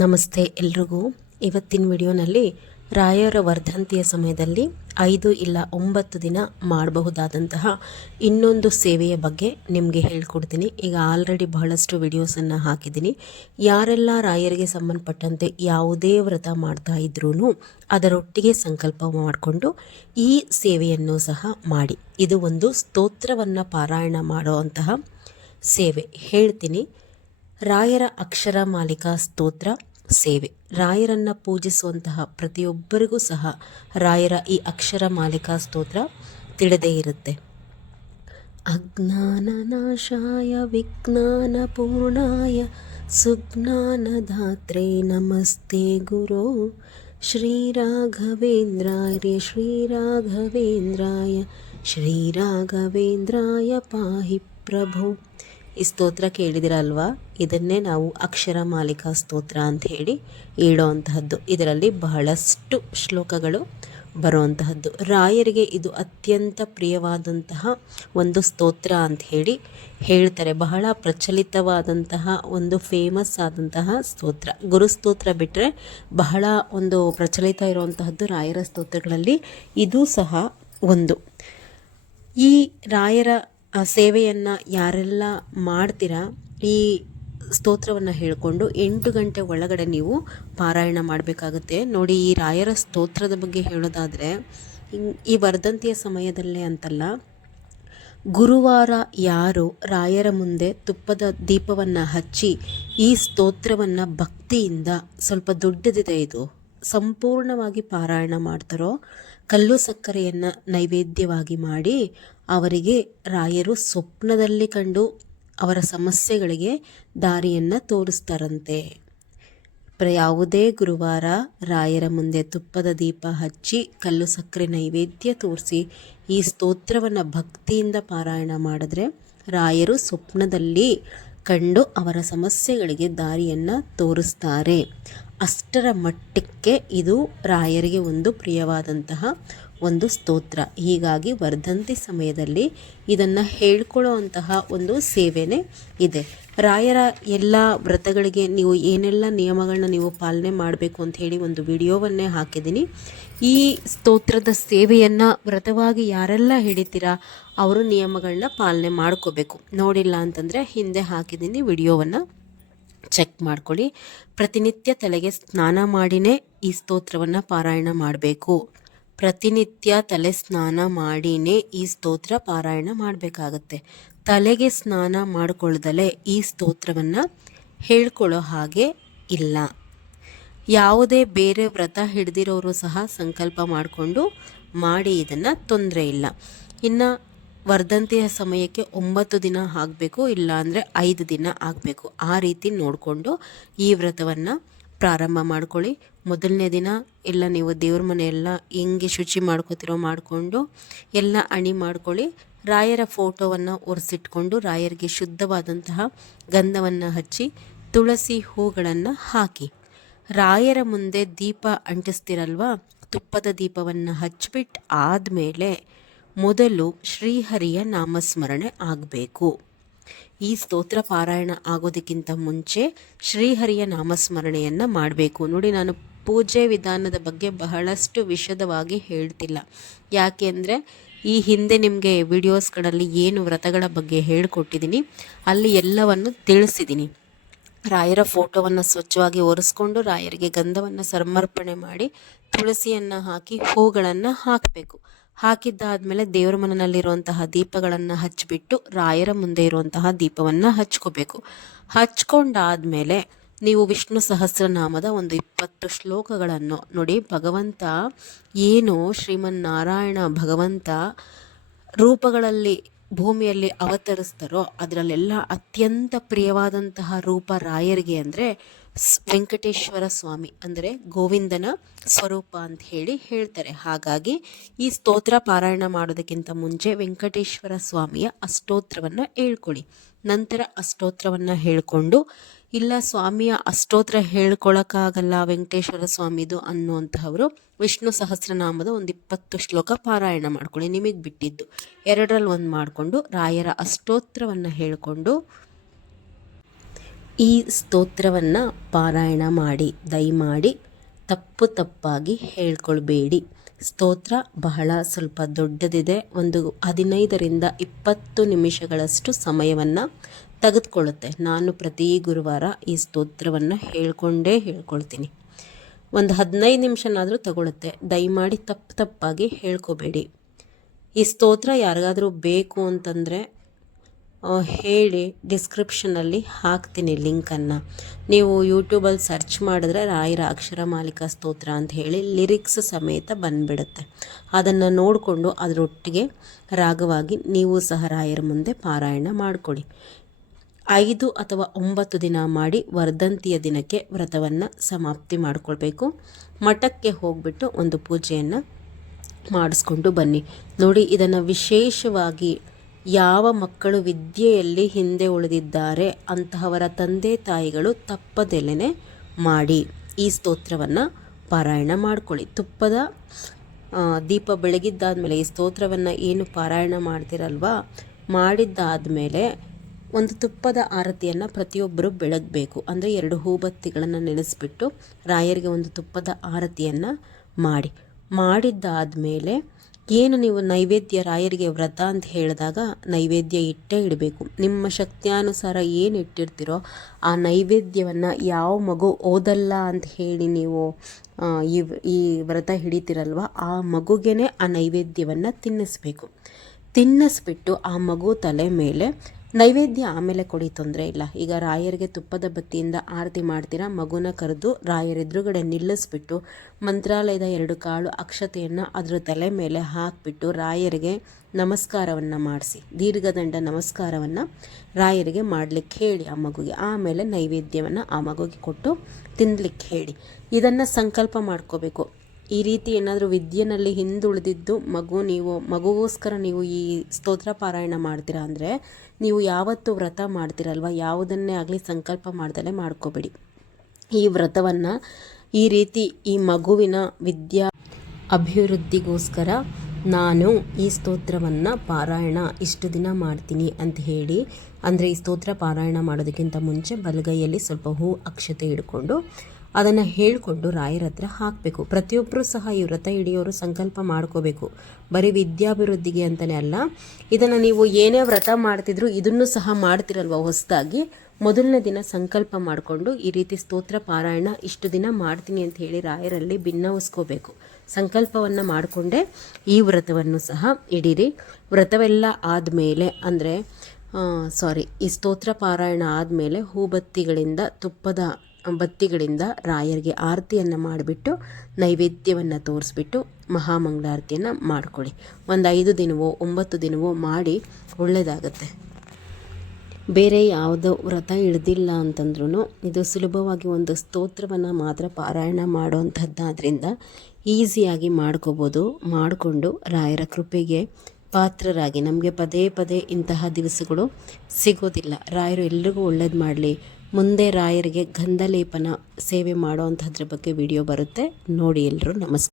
ನಮಸ್ತೆ ಎಲ್ರಿಗೂ. ಇವತ್ತಿನ ವಿಡಿಯೋನಲ್ಲಿ ರಾಯರ ವರ್ಧಂತಿಯ ಸಮಯದಲ್ಲಿ ಐದು ಇಲ್ಲ ಒಂಬತ್ತು ದಿನ ಮಾಡಬಹುದಾದಂತಹ ಇನ್ನೊಂದು ಸೇವೆಯ ಬಗ್ಗೆ ನಿಮಗೆ ಹೇಳ್ಕೊಡ್ತೀನಿ. ಈಗ ಆಲ್ರೆಡಿ ಬಹಳಷ್ಟು ವಿಡಿಯೋಸನ್ನು ಹಾಕಿದ್ದೀನಿ. ಯಾರೆಲ್ಲ ರಾಯರಿಗೆ ಸಂಬಂಧಪಟ್ಟಂತೆ ಯಾವುದೇ ವ್ರತ ಮಾಡ್ತಾ ಇದ್ರೂ ಅದರೊಟ್ಟಿಗೆ ಸಂಕಲ್ಪ ಮಾಡಿಕೊಂಡು ಈ ಸೇವೆಯನ್ನು ಸಹ ಮಾಡಿ. ಇದು ಒಂದು ಸ್ತೋತ್ರವನ್ನು ಪಾರಾಯಣ ಮಾಡುವಂತಹ ಸೇವೆ. ಹೇಳ್ತೀನಿ. ರಾಯರ ಅಕ್ಷರ ಮಾಲಿಕಾ ಸ್ತೋತ್ರ. ಸೇವೆ ರಾಯರನ್ನು ಪೂಜಿಸುವಂತಹ ಪ್ರತಿಯೊಬ್ಬರಿಗೂ ಸಹ ರಾಯರ ಈ ಅಕ್ಷರ ಮಾಲಿಕಾ ಸ್ತೋತ್ರ ತಿಳಿದೇ ಇರುತ್ತೆ ಅಜ್ಞಾನನಾಶಾಯ ವಿಜ್ಞಾನಪೂರ್ಣಾಯ ಸುಜ್ಞಾನದಾತ್ರೆ ನಮಸ್ತೆ ಗುರು ಶ್ರೀರಾಘವೇಂದ್ರಾಯ ಶ್ರೀರಾಘವೇಂದ್ರಾಯ ಶ್ರೀರಾಘವೇಂದ್ರಾಯ ಪಾಹಿ ಪ್ರಭು ಈ ಸ್ತೋತ್ರ ಕೇಳಿದಿರಲ್ವಾ? ಇದನ್ನೇ ನಾವು ಅಕ್ಷರ ಮಾಲಿಕಾ ಸ್ತೋತ್ರ ಅಂತ ಹೇಳಿ ಹೇಳೋವಂತಹದ್ದು. ಇದರಲ್ಲಿ ಬಹಳಷ್ಟು ಶ್ಲೋಕಗಳು ಬರುವಂತಹದ್ದು. ರಾಯರಿಗೆ ಇದು ಅತ್ಯಂತ ಪ್ರಿಯವಾದಂತಹ ಒಂದು ಸ್ತೋತ್ರ ಅಂತ ಹೇಳಿ ಹೇಳ್ತಾರೆ. ಬಹಳ ಪ್ರಚಲಿತವಾದಂತಹ ಒಂದು ಫೇಮಸ್ ಆದಂತಹ ಸ್ತೋತ್ರ. ಗುರು ಸ್ತೋತ್ರ ಬಿಟ್ಟರೆ ಬಹಳ ಒಂದು ಪ್ರಚಲಿತ ಇರುವಂತಹದ್ದು ರಾಯರ ಸ್ತೋತ್ರಗಳಲ್ಲಿ ಇದು ಸಹ ಒಂದು. ಈ ರಾಯರ ಸೇವೆಯನ್ನು ಯಾರೆಲ್ಲ ಮಾಡ್ತೀರಾ, ಈ ಸ್ತೋತ್ರವನ್ನು ಹೇಳಿಕೊಂಡು ಎಂಟು ಗಂಟೆ ಒಳಗಡೆ ನೀವು ಪಾರಾಯಣ ಮಾಡಬೇಕಾಗುತ್ತೆ. ನೋಡಿ, ಈ ರಾಯರ ಸ್ತೋತ್ರದ ಬಗ್ಗೆ ಹೇಳೋದಾದರೆ ಈ ವರ್ಧಂತಿಯ ಸಮಯದಲ್ಲೇ ಅಂತಲ್ಲ, ಗುರುವಾರ ಯಾರು ರಾಯರ ಮುಂದೆ ತುಪ್ಪದ ದೀಪವನ್ನು ಹಚ್ಚಿ ಈ ಸ್ತೋತ್ರವನ್ನು ಭಕ್ತಿಯಿಂದ ಸ್ವಲ್ಪ ದೊಡ್ಡದಿದೆ ಇದು, ಸಂಪೂರ್ಣವಾಗಿ ಪಾರಾಯಣ ಮಾಡ್ತಾರೋ ಕಲ್ಲು ಸಕ್ಕರೆಯನ್ನು ನೈವೇದ್ಯವಾಗಿ ಮಾಡಿ ಅವರಿಗೆ ರಾಯರು ಸ್ವಪ್ನದಲ್ಲಿ ಕಂಡು ಅವರ ಸಮಸ್ಯೆಗಳಿಗೆ ದಾರಿಯನ್ನು ತೋರಿಸ್ತಾರಂತೆ. ಯಾವುದೇ ಗುರುವಾರ ರಾಯರ ಮುಂದೆ ತುಪ್ಪದ ದೀಪ ಹಚ್ಚಿ ಕಲ್ಲು ಸಕ್ಕರೆ ನೈವೇದ್ಯ ತೋರಿಸಿ ಈ ಸ್ತೋತ್ರವನ್ನು ಭಕ್ತಿಯಿಂದ ಪಾರಾಯಣ ಮಾಡಿದ್ರೆ ರಾಯರು ಸ್ವಪ್ನದಲ್ಲಿ ಕಂಡು ಅವರ ಸಮಸ್ಯೆಗಳಿಗೆ ದಾರಿಯನ್ನು ತೋರಿಸ್ತಾರೆ. ಅಷ್ಟರ ಮಟ್ಟಕ್ಕೆ ಇದು ರಾಯರಿಗೆ ಒಂದು ಪ್ರಿಯವಾದಂತಹ ಒಂದು ಸ್ತೋತ್ರ. ಹೀಗಾಗಿ ವರ್ಧಂತಿ ಸಮಯದಲ್ಲಿ ಇದನ್ನು ಹೇಳ್ಕೊಳ್ಳೋ ಒಂದು ಸೇವೆನೇ ಇದೆ. ರಾಯರ ಎಲ್ಲ ವ್ರತಗಳಿಗೆ ನೀವು ಏನೆಲ್ಲ ನಿಯಮಗಳನ್ನ ನೀವು ಪಾಲನೆ ಮಾಡಬೇಕು ಅಂತ ಹೇಳಿ ಒಂದು ವಿಡಿಯೋವನ್ನೇ ಹಾಕಿದ್ದೀನಿ. ಈ ಸ್ತೋತ್ರದ ಸೇವೆಯನ್ನು ವ್ರತವಾಗಿ ಯಾರೆಲ್ಲ ಹಿಡಿತೀರಾ ಅವರು ನಿಯಮಗಳನ್ನ ಪಾಲನೆ ಮಾಡ್ಕೋಬೇಕು. ನೋಡಿಲ್ಲ ಅಂತಂದರೆ ಹಿಂದೆ ಹಾಕಿದ್ದೀನಿ ವಿಡಿಯೋವನ್ನು. ಚೆಕ್ ಮಾಡ್ಕೊಳ್ಳಿ. ಪ್ರತಿನಿತ್ಯ ತಲೆಗೆ ಸ್ನಾನ ಮಾಡಿನೇ ಈ ಸ್ತೋತ್ರವನ್ನು ಪಾರಾಯಣ ಮಾಡಬೇಕು. ಪ್ರತಿನಿತ್ಯ ತಲೆ ಸ್ನಾನ ಮಾಡಿನೇ ಈ ಸ್ತೋತ್ರ ಪಾರಾಯಣ ಮಾಡಬೇಕಾಗತ್ತೆ. ತಲೆಗೆ ಸ್ನಾನ ಮಾಡಿಕೊಳ್ಳದಲೇ ಈ ಸ್ತೋತ್ರವನ್ನು ಹೇಳ್ಕೊಳ್ಳೋ ಹಾಗೆ ಇಲ್ಲ. ಯಾವುದೇ ಬೇರೆ ವ್ರತ ಹಿಡ್ದಿರೋರು ಸಹ ಸಂಕಲ್ಪ ಮಾಡಿಕೊಂಡು ಮಾಡಿ ಇದನ್ನು ತೊಂದರೆ ಇಲ್ಲ. ಇನ್ನು ವರ್ಧಂತಿಯ ಸಮಯಕ್ಕೆ ಒಂಬತ್ತು ದಿನ ಆಗಬೇಕು ಇಲ್ಲ ಅಂದರೆ ಐದು ದಿನ ಆಗಬೇಕು. ಆ ರೀತಿ ನೋಡಿಕೊಂಡು ಈ ವ್ರತವನ್ನು ಪ್ರಾರಂಭ ಮಾಡ್ಕೊಳ್ಳಿ. ಮೊದಲನೇ ದಿನ ಎಲ್ಲ ನೀವು ದೇವ್ರ ಮನೆಯೆಲ್ಲ ಹೆಂಗೆ ಶುಚಿ ಮಾಡ್ಕೋತಿರೋ ಮಾಡಿಕೊಂಡು ಎಲ್ಲ ಅಣಿ ಮಾಡ್ಕೊಳ್ಳಿ. ರಾಯರ ಫೋಟೋವನ್ನು ಒರೆಸಿಟ್ಕೊಂಡು ರಾಯರಿಗೆ ಶುದ್ಧವಾದಂತಹ ಗಂಧವನ್ನು ಹಚ್ಚಿ ತುಳಸಿ ಹೂಗಳನ್ನು ಹಾಕಿ. ರಾಯರ ಮುಂದೆ ದೀಪ ಅಂಟಿಸ್ತಿರಲ್ವ? ತುಪ್ಪದ ದೀಪವನ್ನು ಹಚ್ಚಿಬಿಟ್ಟು ಆದಮೇಲೆ ಮೊದಲು ಶ್ರೀಹರಿಯ ನಾಮಸ್ಮರಣೆ ಆಗಬೇಕು. ಈ ಸ್ತೋತ್ರ ಪಾರಾಯಣ ಆಗೋದಕ್ಕಿಂತ ಮುಂಚೆ ಶ್ರೀಹರಿಯ ನಾಮಸ್ಮರಣೆಯನ್ನು ಮಾಡಬೇಕು. ನೋಡಿ, ನಾನು ಪೂಜೆ ವಿಧಾನದ ಬಗ್ಗೆ ಬಹಳಷ್ಟು ವಿಷದವಾಗಿ ಹೇಳ್ತಿಲ್ಲ. ಯಾಕೆಂದರೆ ಈ ಹಿಂದೆ ನಿಮಗೆ ವಿಡಿಯೋಸ್ಗಳಲ್ಲಿ ಏನು ವ್ರತಗಳ ಬಗ್ಗೆ ಹೇಳಿಕೊಟ್ಟಿದ್ದೀನಿ, ಅಲ್ಲಿ ಎಲ್ಲವನ್ನು ತಿಳಿಸಿದ್ದೀನಿ. ರಾಯರ ಫೋಟೋವನ್ನು ಸ್ವಚ್ಛವಾಗಿ ಒರೆಸ್ಕೊಂಡು ರಾಯರಿಗೆ ಗಂಧವನ್ನು ಸಮರ್ಪಣೆ ಮಾಡಿ ತುಳಸಿಯನ್ನು ಹಾಕಿ ಹೂಗಳನ್ನು ಹಾಕಬೇಕು. ಹಾಕಿದ್ದಾದಮೇಲೆ ದೇವರ ಮನೆಯಲ್ಲಿರುವಂತಹ ದೀಪಗಳನ್ನು ಹಚ್ಚಿಬಿಟ್ಟು ರಾಯರ ಮುಂದೆ ಇರುವಂತಹ ದೀಪವನ್ನು ಹಚ್ಕೋಬೇಕು. ಹಚ್ಕೊಂಡಾದ್ಮೇಲೆ ನೀವು ವಿಷ್ಣು ಸಹಸ್ರನಾಮದ ಒಂದು ಇಪ್ಪತ್ತು ಶ್ಲೋಕಗಳನ್ನು ನೋಡಿ, ಭಗವಂತ ಏನು ಶ್ರೀಮನ್ನಾರಾಯಣ ಭಗವಂತ ರೂಪಗಳಲ್ಲಿ, ಭೂಮಿಯಲ್ಲಿ ಅವತರಿಸ್ತಾರೋ, ಅದರಲ್ಲೆಲ್ಲ ಅತ್ಯಂತ ಪ್ರಿಯವಾದಂತಹ ರೂಪ ರಾಯರಿಗೆ ಅಂದರೆ ವೆಂಕಟೇಶ್ವರ ಸ್ವಾಮಿ ಅಂದರೆ ಗೋವಿಂದನ ಸ್ವರೂಪ ಅಂತ ಹೇಳಿ ಹೇಳ್ತಾರೆ. ಹಾಗಾಗಿ ಈ ಸ್ತೋತ್ರ ಪಾರಾಯಣ ಮಾಡೋದಕ್ಕಿಂತ ಮುಂಚೆ ವೆಂಕಟೇಶ್ವರ ಸ್ವಾಮಿಯ ಅಷ್ಟೋತ್ರವನ್ನು ಹೇಳ್ಕೊಳ್ಳಿ. ನಂತರ ಅಷ್ಟೋತ್ರವನ್ನು ಹೇಳಿಕೊಂಡು, ಇಲ್ಲ ಸ್ವಾಮಿಯ ಅಷ್ಟೋತ್ರ ಹೇಳ್ಕೊಳಕ್ಕಾಗಲ್ಲ ವೆಂಕಟೇಶ್ವರ ಸ್ವಾಮಿದು ಅನ್ನುವಂತಹವರು ವಿಷ್ಣು ಸಹಸ್ರನಾಮದ ಒಂದು ಇಪ್ಪತ್ತು ಶ್ಲೋಕ ಪಾರಾಯಣ ಮಾಡ್ಕೊಳ್ಳಿ. ನಿಮಗೆ ಬಿಟ್ಟಿದ್ದು. ಎರಡರಲ್ಲಿ ಒಂದು ಮಾಡಿಕೊಂಡು ರಾಯರ ಅಷ್ಟೋತ್ರವನ್ನು ಹೇಳಿಕೊಂಡು ಈ ಸ್ತೋತ್ರವನ್ನು ಪಾರಾಯಣ ಮಾಡಿ, ದಯಮಾಡಿ ತಪ್ಪು ತಪ್ಪಾಗಿ ಹೇಳ್ಕೊಳ್ಬೇಡಿ. ಸ್ತೋತ್ರ ಬಹಳ ಸ್ವಲ್ಪ ದೊಡ್ಡದಿದೆ. ಒಂದು ಹದಿನೈದರಿಂದ ಇಪ್ಪತ್ತು ನಿಮಿಷಗಳಷ್ಟು ಸಮಯವನ್ನು ತೆಗೆದುಕೊಳ್ಳುತ್ತೆ. ನಾನು ಪ್ರತಿ ಗುರುವಾರ ಈ ಸ್ತೋತ್ರವನ್ನು ಹೇಳ್ಕೊಂಡೇ ಹೇಳ್ಕೊಳ್ತೀನಿ. ಒಂದು ಹದಿನೈದು ನಿಮಿಷನಾದರೂ ತಗೊಳುತ್ತೆ. ದಯಮಾಡಿ ತಪ್ಪು ತಪ್ಪಾಗಿ ಹೇಳ್ಕೊಬೇಡಿ. ಈ ಸ್ತೋತ್ರ ಯಾರಿಗಾದರೂ ಬೇಕು ಅಂತಂದರೆ ಹೇಳಿ ಡಿಸ್ಕ್ರಿಪ್ಷನಲ್ಲಿ ಹಾಕ್ತೀನಿ ಲಿಂಕನ್ನು. ನೀವು ಯೂಟ್ಯೂಬಲ್ಲಿ ಸರ್ಚ್ ಮಾಡಿದ್ರೆ ರಾಯರ ಅಕ್ಷರ ಮಾಲಿಕ ಸ್ತೋತ್ರ ಅಂತ ಹೇಳಿ ಲಿರಿಕ್ಸ್ ಸಮೇತ ಬಂದ್ಬಿಡುತ್ತೆ. ಅದನ್ನು ನೋಡಿಕೊಂಡು ಅದರೊಟ್ಟಿಗೆ ರಾಗವಾಗಿ ನೀವು ಸಹ ರಾಯರ ಮುಂದೆ ಪಾರಾಯಣ ಮಾಡಿಕೊಡಿ. ಐದು ಅಥವಾ ಒಂಬತ್ತು ದಿನ ಮಾಡಿ ವರ್ಧಂತಿಯ ದಿನಕ್ಕೆ ವ್ರತವನ್ನು ಸಮಾಪ್ತಿ ಮಾಡಿಕೊಳ್ಬೇಕು. ಮಠಕ್ಕೆ ಹೋಗ್ಬಿಟ್ಟು ಒಂದು ಪೂಜೆಯನ್ನು ಮಾಡಿಸ್ಕೊಂಡು ಬನ್ನಿ. ನೋಡಿ ಇದನ್ನು ವಿಶೇಷವಾಗಿ ಯಾವ ಮಕ್ಕಳು ವಿದ್ಯೆಯಲ್ಲಿ ಹಿಂದೆ ಉಳಿದಿದ್ದಾರೆ ಅಂತಹವರ ತಂದೆ ತಾಯಿಗಳು ತಪ್ಪದೆಲೆನೆ ಮಾಡಿ. ಈ ಸ್ತೋತ್ರವನ್ನು ಪಾರಾಯಣ ಮಾಡ್ಕೊಳ್ಳಿ. ತುಪ್ಪದ ದೀಪ ಬೆಳಗಿದ್ದಾದಮೇಲೆ ಈ ಸ್ತೋತ್ರವನ್ನು ಏನು ಪಾರಾಯಣ ಮಾಡ್ತಿರಲ್ವಾ? ಮಾಡಿದ್ದಾದಮೇಲೆ ಒಂದು ತುಪ್ಪದ ಆರತಿಯನ್ನು ಪ್ರತಿಯೊಬ್ಬರು ಬೆಳಗಬೇಕು. ಅಂದರೆ ಎರಡು ಹೂಬತ್ತಿಗಳನ್ನು ನೆನೆಸಿಬಿಟ್ಟು ರಾಯರಿಗೆ ಒಂದು ತುಪ್ಪದ ಆರತಿಯನ್ನು ಮಾಡಿ. ಮಾಡಿದ್ದಾದಮೇಲೆ ಏನು ನೀವು ನೈವೇದ್ಯ ರಾಯರಿಗೆ ವ್ರತ ಅಂತ ಹೇಳಿದಾಗ ನೈವೇದ್ಯ ಇಟ್ಟೇ ಇಡಬೇಕು. ನಿಮ್ಮ ಶಕ್ತಿಯಾನುಸಾರ ಏನು ಇಟ್ಟಿರ್ತೀರೋ ಆ ನೈವೇದ್ಯವನ್ನು ಯಾವ ಮಗು ಓದಲ್ಲ ಅಂತ ಹೇಳಿ ನೀವು ಈ ಈ ವ್ರತ ಹಿಡಿತೀರಲ್ವ, ಆ ಮಗುಗೇ ಆ ನೈವೇದ್ಯವನ್ನು ತಿನ್ನಿಸ್ಬೇಕು. ತಿನ್ನಿಸ್ಬಿಟ್ಟು ಆ ಮಗು ತಲೆ ಮೇಲೆ ನೈವೇದ್ಯ ಆಮೇಲೆ ಕೊಡಿ, ತೊಂದರೆ ಇಲ್ಲ. ಈಗ ರಾಯರಿಗೆ ತುಪ್ಪದ ಬತ್ತಿಯಿಂದ ಆರತಿ ಮಾಡ್ತೀರಾ, ಮಗುನ ಕರೆದು ರಾಯರ ಎದುರುಗಡೆ ನಿಲ್ಲಿಸ್ಬಿಟ್ಟು ಮಂತ್ರಾಲಯದ ಎರಡು ಕಾಳು ಅಕ್ಷತೆಯನ್ನು ಅದರ ತಲೆ ಮೇಲೆ ಹಾಕಿಬಿಟ್ಟು ರಾಯರಿಗೆ ನಮಸ್ಕಾರವನ್ನು ಮಾಡಿಸಿ. ದೀರ್ಘದಂಡ ನಮಸ್ಕಾರವನ್ನು ರಾಯರಿಗೆ ಮಾಡಲಿಕ್ಕೆ ಹೇಳಿ ಆ ಮಗುಗೆ. ಆಮೇಲೆ ನೈವೇದ್ಯವನ್ನು ಆ ಮಗುಗೆ ಕೊಟ್ಟು ತಿನ್ನಲಿಕ್ಕೆ ಹೇಳಿ. ಇದನ್ನು ಸಂಕಲ್ಪ ಮಾಡ್ಕೋಬೇಕು. ಈ ರೀತಿ ಏನಾದರೂ ವಿದ್ಯೆನಲ್ಲಿ ಹಿಂದುಳಿದಿದ್ದು ಮಗು ನೀವು, ಮಗುಗೋಸ್ಕರ ನೀವು ಈ ಸ್ತೋತ್ರ ಪಾರಾಯಣ ಮಾಡ್ತೀರಾ ಅಂದರೆ ನೀವು ಯಾವತ್ತು ವ್ರತ ಮಾಡ್ತೀರಲ್ವ? ಯಾವುದನ್ನೇ ಆಗಲಿ ಸಂಕಲ್ಪ ಮಾಡ್ದಲೇ ಮಾಡ್ಕೋಬೇಡಿ. ಈ ವ್ರತವನ್ನು ಈ ರೀತಿ ಈ ಮಗುವಿನ ವಿದ್ಯಾ ಅಭಿವೃದ್ಧಿಗೋಸ್ಕರ ನಾನು ಈ ಸ್ತೋತ್ರವನ್ನು ಪಾರಾಯಣ ಇಷ್ಟು ದಿನ ಮಾಡ್ತೀನಿ ಅಂತ ಹೇಳಿ, ಅಂದರೆ ಈ ಸ್ತೋತ್ರ ಪಾರಾಯಣ ಮಾಡೋದಕ್ಕಿಂತ ಮುಂಚೆ ಬಲಗೈಯಲ್ಲಿ ಸ್ವಲ್ಪ ಹೂ ಅಕ್ಷತೆ ಹಿಡ್ಕೊಂಡು ಅದನ್ನು ಹೇಳಿಕೊಂಡು ರಾಯರ ಹತ್ರ ಹಾಕಬೇಕು. ಪ್ರತಿಯೊಬ್ಬರೂ ಸಹ ಈ ವ್ರತ ಹಿಡಿಯೋರು ಸಂಕಲ್ಪ ಮಾಡ್ಕೋಬೇಕು. ಬರೀ ವಿದ್ಯಾಭಿವೃದ್ಧಿಗೆ ಅಂತಲೇ ಅಲ್ಲ, ಇದನ್ನು ನೀವು ಏನೇ ವ್ರತ ಮಾಡ್ತಿದ್ರು ಇದನ್ನು ಸಹ ಮಾಡ್ತಿರಲ್ವ ಹೊಸದಾಗಿ? ಮೊದಲನೇ ದಿನ ಸಂಕಲ್ಪ ಮಾಡಿಕೊಂಡು ಈ ರೀತಿ ಸ್ತೋತ್ರ, ಪಾರಾಯಣ ಇಷ್ಟು ದಿನ ಮಾಡ್ತೀನಿ ಅಂತ ಹೇಳಿ ರಾಯರಲ್ಲಿ ಭಿನ್ನವಿಸ್ಕೋಬೇಕು. ಸಂಕಲ್ಪವನ್ನು ಮಾಡಿಕೊಂಡೇ ಈ ವ್ರತವನ್ನು ಸಹ ಇಡೀರಿ. ವ್ರತವೆಲ್ಲ ಆದಮೇಲೆ ಅಂದರೆ ಸಾರಿ ಈ ಸ್ತೋತ್ರ, ಪಾರಾಯಣ ಆದಮೇಲೆ ಹೂಬತ್ತಿಗಳಿಂದ ತುಪ್ಪದ, ಬತ್ತಿಗಳಿಂದ ರಾಯರಿಗೆ ಆರತಿಯನ್ನು ಮಾಡಿಬಿಟ್ಟು ನೈವೇದ್ಯವನ್ನು ತೋರಿಸ್ಬಿಟ್ಟು ಮಹಾಮಂಗಳಾರತಿಯನ್ನು ಮಾಡ್ಕೊಳ್ಳಿ. ಒಂದು ಐದು ದಿನವೋ, ಒಂಬತ್ತು ದಿನವೋ ಮಾಡಿ ಒಳ್ಳೆಯದಾಗತ್ತೆ ಬೇರೆ ಯಾವುದೋ ವ್ರತ ಹಿಡ್ದಿಲ್ಲ ಅಂತಂದ್ರೂ ಇದು ಸುಲಭವಾಗಿ ಒಂದು ಸ್ತೋತ್ರವನ್ನು ಮಾತ್ರ ಪಾರಾಯಣ ಮಾಡೋವಂಥದ್ದಾದ್ರಿಂದ ಈಸಿಯಾಗಿ ಮಾಡ್ಕೋಬೋದು, ಮಾಡಿಕೊಂಡು ರಾಯರ ಕೃಪೆಗೆ ಪಾತ್ರರಾಗಿ. ನಮಗೆ ಪದೇ ಪದೇ ಇಂತಹ ದಿವಸಗಳು ಸಿಗೋದಿಲ್ಲ. ರಾಯರು ಎಲ್ರಿಗೂ ಒಳ್ಳೇದು ಮಾಡಲಿ. ಮುಂದೆ ರಾಯರಿಗೆ ಗಂಧಲೇಪನ ಸೇವೆ ಮಾಡೋ ಅಂಥದ್ರ ಬಗ್ಗೆ ವಿಡಿಯೋ ಬರುತ್ತೆ. ನೋಡಿ ಎಲ್ಲರೂ ನಮಸ್ಕಾರ.